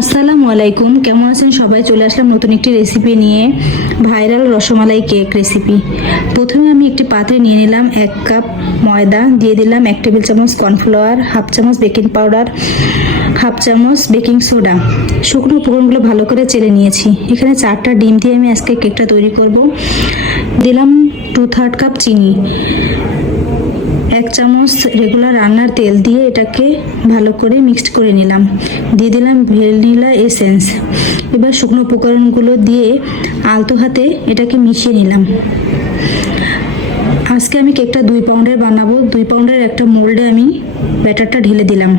আসসালামু আলাইকুম, কেমন আছেন সবাই? চলে আসলাম নতুন একটি রেসিপি নিয়ে, ভাইরাল রসমালাই কেক রেসিপি। প্রথমে আমি একটি পাত্রে নিয়ে নিলাম 1 কাপ ময়দা, দিয়ে দিলাম 1 টেবিল চামচ কর্নফ্লাওয়ার, 1/2 চামচ বেকিং পাউডার, 1/2 চামচ বেকিং সোডা। শুকনো উপকরণগুলো ভালো করে চেলে নিয়েছি। এখানে 4টা ডিম দিয়ে আমি আজকে কেকটা তৈরি করব। দিলাম 2/3 কাপ চিনি, 1 চামচ রেগুলার রান্নার তেল দিয়ে এটাকে ভালো করে মিক্সড করে নিলাম। দিয়ে দিলাম ভ্যানিলা এসেন্স। এবার শুকনো উপকরণগুলো দিয়ে আলতো হাতে এটাকে মিশিয়ে নিলাম। আজকে আমি কেকটা 2 পাউন্ডের বানাবো। 2 পাউন্ডের একটা মোল্ডে আমি ব্যাটারটা ঢেলে দিলাম।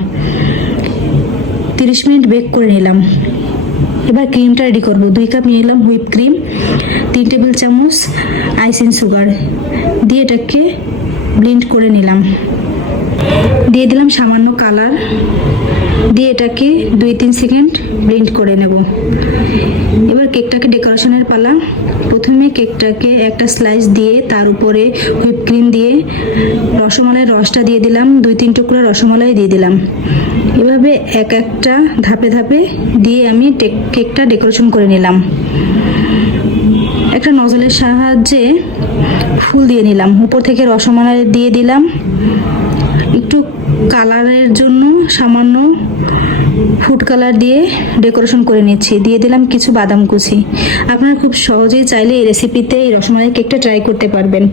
30 মিনিট বেক করে নিলাম। এবার ক্রিমটা রেডি করব। 2 কাপ নিয়ে নিলাম হুইপ ক্রিম, 3 টেবিল চামচ আইসিং সুগার দিয়ে এটাকে ব্লেন্ড করে নিলাম। দিয়ে দিলাম সামান্য কালার, দিয়ে এটাকে 2-3 সেকেন্ড ব্লেন্ড করে নেব। এবার কেকটাকে ডেকোরেশনের পালা। প্রথমে কেকটাকে একটা স্লাইস দিয়ে তার উপরে হুইপ ক্রিম দিয়ে রসমালাইয়ের রসটা দিয়ে দিলাম। 2-3 টুকরা রসমালাই দিয়ে দিলাম। এভাবে একটা ধাপে ধাপে দিয়ে আমি কেকটা ডেকোরেশন করে নিলাম। একটা নজলের সাহায্যে ফুল দিয়ে নিলাম। উপর থেকে রসমালাই দিয়ে দিলাম। একটু কালারের জন্য সামান্য ফুড কালার দিয়ে ডেকোরেশন করে নিচ্ছি। দিয়ে দিলাম কিছু বাদাম কুচি। আপনারা খুব সহজেই চাইলে এই রেসিপিতে এই রসমালাই কেকটা ট্রাই করতে পারবেন।